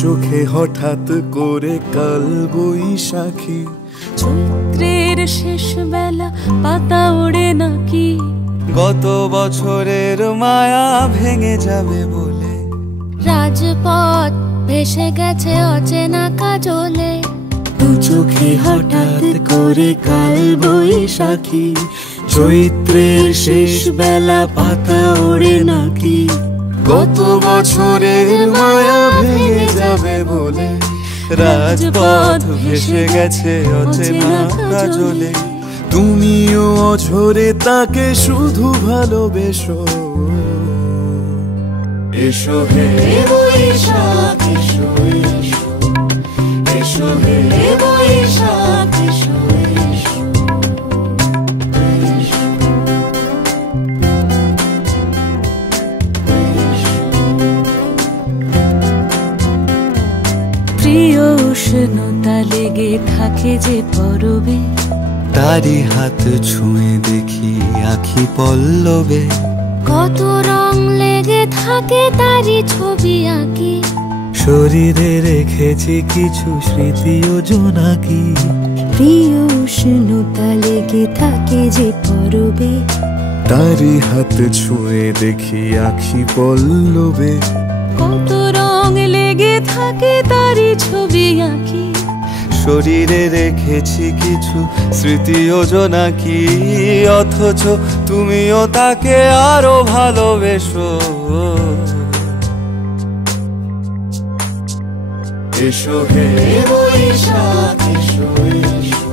চোখে হঠাৎ করে কাল বৈশাখী, চৈত্রের শেষ বেলা পাতা ওড়ে নাকি, গত বছরের মায়া ভেঙে যাবে বলে, রাজপথ ভেসে গেছে অচেনা কাজলে। দু চোখে হঠাৎ করে কাল বৈশাখী, চৈত্রের শেষ বেলা পাতা ওড়ে নাকি, গত বছরের মায়া ভেঙে যাবে বলে, রাজপথ ভেসে গেছে অচেনা কাজলে। তুমিও অঝরে তাকে শুধু ভালোবেসো, এসো হে বৈশাখ এসো এসো, এসো হে বৈশাখ এসো এসো, প্রিয় উষ্ণতা লেগে থাকে যে পরবে, তারি হাত ছুঁয়ে দেখি আখি পল্লবে, কত রং লেগে থাকে তারই ছবি আঁকি, শরীরে রেখেছি কিছু স্মৃতি ও জোনাকি। প্রিয় উষ্ণতা লেগে থাকে যে পরবে, তারি হাত ছুঁয়ে দেখি আখি পল্লবে, কত রং লেগে থাকে তারই ছবি আঁকি, শরীরে রেখেছি কিছু স্মৃতি ও জোনাকি, অথচ তুমিও তাকে আরো ভালোবেসো, এসো হে বৈশাখ এসো এসো,